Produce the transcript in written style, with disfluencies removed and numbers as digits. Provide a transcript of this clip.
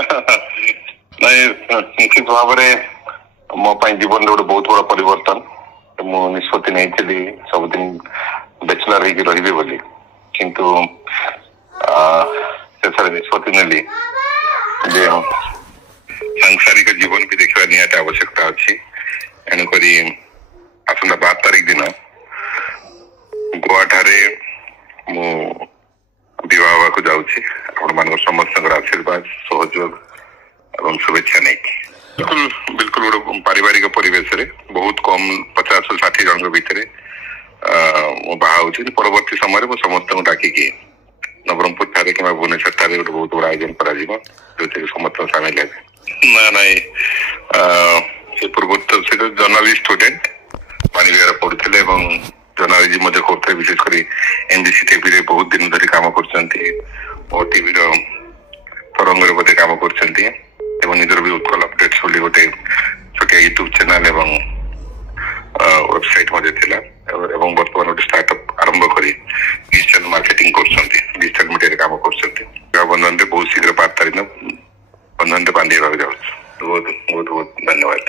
ନାଇଁ ନିଶ୍ଚିତ ଭାବରେ ମୋ ପାଇଁ ଜୀବନରେ ଗୋଟେ ବହୁତ ବଡ ପରିବର୍ତ୍ତନ। ମୁଁ ନିଷ୍ପତ୍ତି ନେଇଥିଲି ସବୁଦିନ ବ୍ୟାଚଲର ହେଇକି ରହିବି ବୋଲି, କିନ୍ତୁ ଶେଷରେ ନିଷ୍ପତ୍ତି ନେଲି ଯେ ସାଂସାରିକ ଜୀବନ ବି ଦେଖିବା ନିହାତି ଆବଶ୍ୟକତା ଅଛି। ଏଣୁକରି ଆସନ୍ତା 12 ତାରିଖ ଦିନ ଗୋଆ ଠାରେ ମୁଁ ବିବାହ ହେବାକୁ ଯାଉଛି। ଆପଣମାନଙ୍କ ସମସ୍ତଙ୍କର ଆଶୀର୍ବାଦ, ସହଯୋଗ ଏବଂ शुभेच्छा ନେଇକି बिल्कुल ଗୋଟେ ପାରିବାରିକ ପରିବେଶରେ ବହୁତ କମ 50-60 ଜଣଙ୍କ ଭିତରେ ମୁଁ ବାହା ହଉଛି। ପରବର୍ତ୍ତୀ ସମୟରେ ମୁଁ ସମସ୍ତଙ୍କୁ ଡାକିକି ନବରଙ୍ଗପୁର ଠାରେ କିମ୍ବା ଭୁବନେଶ୍ୱର ଠାରେ ଗୋଟେ ବହୁତ ବଡ ଆୟୋଜନ କରାଯିବ, ଯୋଉଥିରେ ସମସ୍ତଙ୍କୁ ସାମିଲ ହେବେ। ନାଇଁ ସେ ପୂର୍ବରୁ ତ ସେ ଜର୍ଣ୍ଣାଲିଷ୍ଟ ଷ୍ଟୁଡେଣ୍ଟ ବାଣୀବିହାର ପଢୁଥିଲେ ଏବଂ ଜର୍ଣ୍ଣାଲିଜିମ ମଧ୍ୟ କରୁଥିଲେ। ବିଶେଷ କରି ଏନବିସି ଟିଭିରେ ବହୁତ ଦିନ ଧରି କାମ କରୁଛନ୍ତି, ଓଟିଭିର ତରଙ୍ଗରେ ବୋଧେ କାମ କରୁଛନ୍ତି ଏବଂ ନିଜର ବି ଉତ୍କଳ ଅପଡେଟ୍ସ ବୋଲି ଗୋଟେ ଛୋଟିଆ ୟୁଟ୍ୟୁବ ଚ୍ୟାନେଲ ଏବଂ ୱେବସାଇଟ ମଧ୍ୟ ଥିଲା ଏବଂ ବର୍ତ୍ତମାନ ଗୋଟେ ଷ୍ଟାର୍ଟଅପ୍ ଆରମ୍ଭ କରି ଡିଜିଟାଲ ମାର୍କେଟିଂ କରୁଛନ୍ତି, ଡିଜିଟାଲ ମିଡିଆରେ କାମ କରୁଛନ୍ତି। ବନ୍ଧନରେ ବହୁତ ଶୀଘ୍ର 12 ତାରିଖ ବନ୍ଧନରେ ବାନ୍ଧି ହେବାକୁ ଯାଉଛି। ବହୁତ ବହୁତ ବହୁତ ଧନ୍ୟବାଦ।